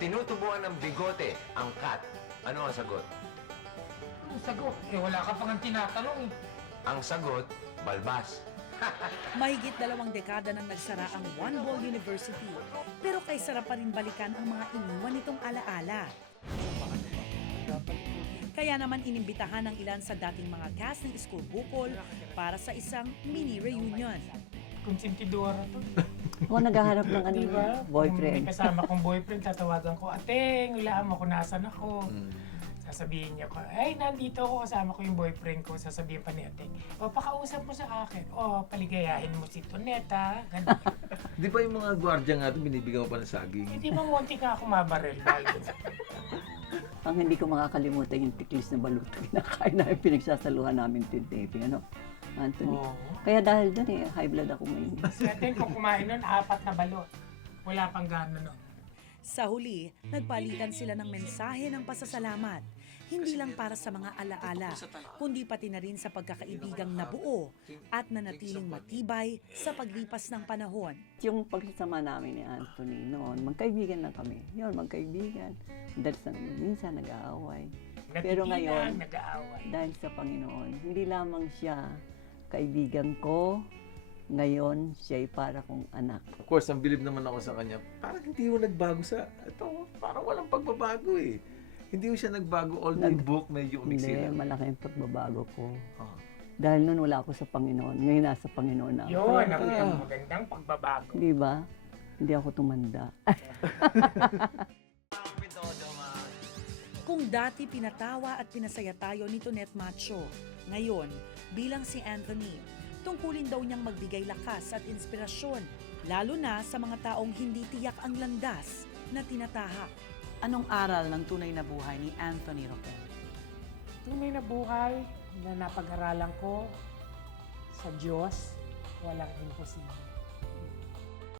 Tinutubuan ng bigote ang cat. Ano ang sagot? Ang sagot, wala ka pang tinatanong eh. Ang sagot, balbas. Mahigit 2 dekada nang nagsara ang One Ball University. Pero kay sarap pa rin balikan ang mga iniwan nitong alaala. Kaya naman inimbitahan ng ilan sa dating mga cast ng School Bukol para sa isang mini reunion. Konsentidora to. Ako naghahanap ng ano, Diba? Kung boyfriend. may kasama kong boyfriend, tatawagan ko, Ateng, hulaan mo kung nasan ako. Sasabihin niya ko, ay, nandito ako, kasama ko yung boyfriend ko. Sasabihin pa ni Ateng, o, pakausap mo sa akin. O, paligayahin mo si Toneta. Ganun. Di ba yung mga gwardiya nga ito, binibigyan mo pa ng saging? Hindi ba munti ka ako mabaril dahil dun sa- Ang hindi ko makakalimutan yung tiklis na balut na kinakain namin, pinagsasaluhan namin taping, ano, Anthony. Oo. Kaya dahil doon high blood ako ngayon. Si Ateng, kung kumain nun, 4 na balot. Wala pang gana nun. Sa huli, nagpalitan sila ng mensahe ng pasasalamat. Hindi lang para sa mga alaala, kundi pati na rin sa pagkakaibigang nabuo at nanatiling matibay sa paglipas ng panahon. Yung pagsasama namin ni Anthony noon, magkaibigan na kami. Yun, magkaibigan. Dahil sa minsan nag-aaway. Pero ngayon, Nagtitinag, nag-aaway. dahil sa Panginoon, hindi lamang siya kaibigan ko, ngayon siya ay para kong anak. Of course, ang bilib naman ako sa kanya, parang hindi mo nagbago sa, ito, parang walang pagbabago eh. Hindi mo siya nagbago, although yung book medyo umiksi Hindi, lang. malaki ang pagbabago ko. Ah. Dahil noon wala ako sa Panginoon, ngayon nasa Panginoon na ako. Yun, ang magandang pagbabago. Di ba? Hindi ako tumanda. Kung dati pinatawa at pinasaya tayo ni Tonet Macho, ngayon, bilang si Anthony, tungkulin daw niyang magbigay lakas at inspirasyon, lalo na sa mga taong hindi tiyak ang landas na tinatahak. Anong aral ng tunay na buhay ni Anthony Roque? Tunay na buhay na napag-aralan ko sa Diyos, walang imposible.